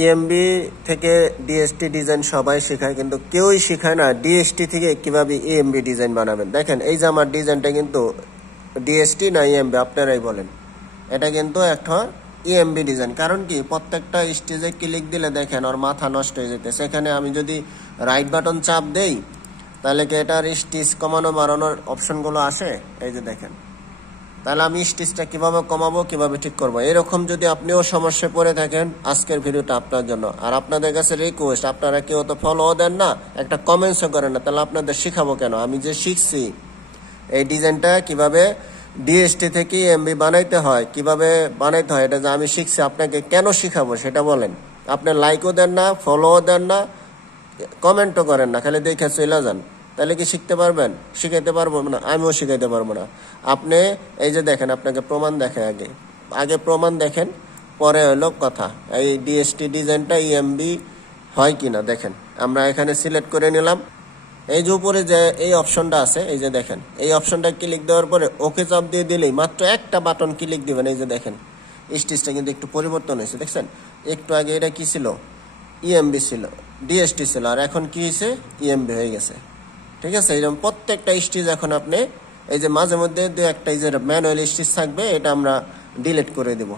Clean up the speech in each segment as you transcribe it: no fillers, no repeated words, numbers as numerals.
EMB থেকে DST design সবাই শেখায়, কিন্তু কেউই শেখায় না ডিএসটি থেকে কিভাবে ইএমবি ডিজাইন বানাবেন। দেখেন এই যে আমার ডিজাইনটা কিন্তু ডিএসটি না ইএমবি, আপনারাই বলেন। এটা কিন্তু একটা ইএমবি ডিজাইন। কারণ কি, প্রত্যেকটা স্টেজে ক্লিক দিলে দেখেন ওর মাথা নষ্ট হয়ে যেতে। সেখানে আমি যদি রাইট বাটন চাপ দেই তাহলে কি এটার স্টিচ কমানো বাড়ানোর অপশনগুলো আসে, এই যে দেখেন। তাহলে আমি স্টিচটা কিভাবে কমাবো, কিভাবে ঠিক করবো, এরকম যদি আপনিও সমস্যায় পড়ে থাকেন আজকের ভিডিওটা আপনার জন্য। আর আপনাদের কাছে রিকোয়েস্ট, আপনারা কেউ তো ফলো দেন না, একটা কমেন্টসও করেন না, তাহলে আপনাদের শিখাবো কেন? আমি যে শিখছি এই ডিজাইনটা কিভাবে ডিএসটি থেকে ইএমবি বানাইতে হয়, কিভাবে বানাইতে হয়, এটা যে আমি শিখছি, আপনাকে কেন শিখাবো সেটা বলেন। আপনি লাইকও দেন না, ফলোও দেন না, কমেন্টও করেন না, খালি দেখে চলে যান। তাহলে কি শিখতে পারবেন? শিখাইতে পারবো না, আমিও শিখাইতে পারবো না। আপনি এই যে দেখেন, আপনাকে প্রমাণ দেখেন, আগে প্রমাণ দেখেন, পরে হলো কথা। এই ডিএসটি ডিজাইনটা ইএমবি হয় কিনা দেখেন। আমরা এখানে সিলেক্ট করে নিলাম। এই যে উপরে যে এই অপশনটা আছে, এই যে দেখেন, এই অপশনটা ক্লিক দেওয়ার পরে ওকে চাপ দিয়ে দিলেই মাত্র একটা বাটন ক্লিক দিবেন। এই যে দেখেন স্টিচটা কিন্তু একটু পরিবর্তন হয়েছে, দেখছেন? একটু আগে এটা কি ছিল? ইএমবি ছিল, ডিএসটি ছিল, আর এখন কি হয়েছে? ইএমবি হয়ে গেছে। ঠিক আছে? এইরকম প্রত্যেকটা স্টিচ এখন আপনি এই যে মাঝে মধ্যে দু একটা এই যে ম্যানুয়াল স্টিচ থাকবে, এটা আমরা ডিলিট করে দেব।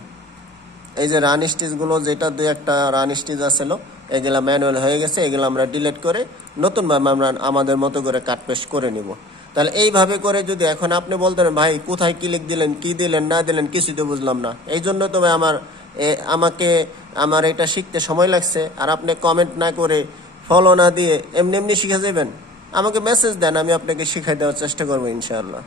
এই যে রান স্টিচগুলো, যেটা দু একটা রান স্টিচ আসছিল, এগুলা ম্যানুয়াল হয়ে গেছে, এগুলো আমরা ডিলিট করে নতুনভাবে আমরা আমাদের মতো করে কাট পেস্ট করে নিব। তাহলে এইভাবে করে যদি এখন আপনি বলতেন ভাই কোথায় ক্লিক দিলেন, কি দিলেন না দিলেন, কিছুই তো বুঝলাম না, এই জন্য তো ভাই আমার এটা শিখতে সময় লাগছে। আর আপনি কমেন্ট না করে ফলো না দিয়ে এমনি এমনি শিখে যাবেন, আমাকে মেসেজ দেন, আমি আপনাকে শিখাই দেওয়ার চেষ্টা করবো ইনশাআল্লাহ।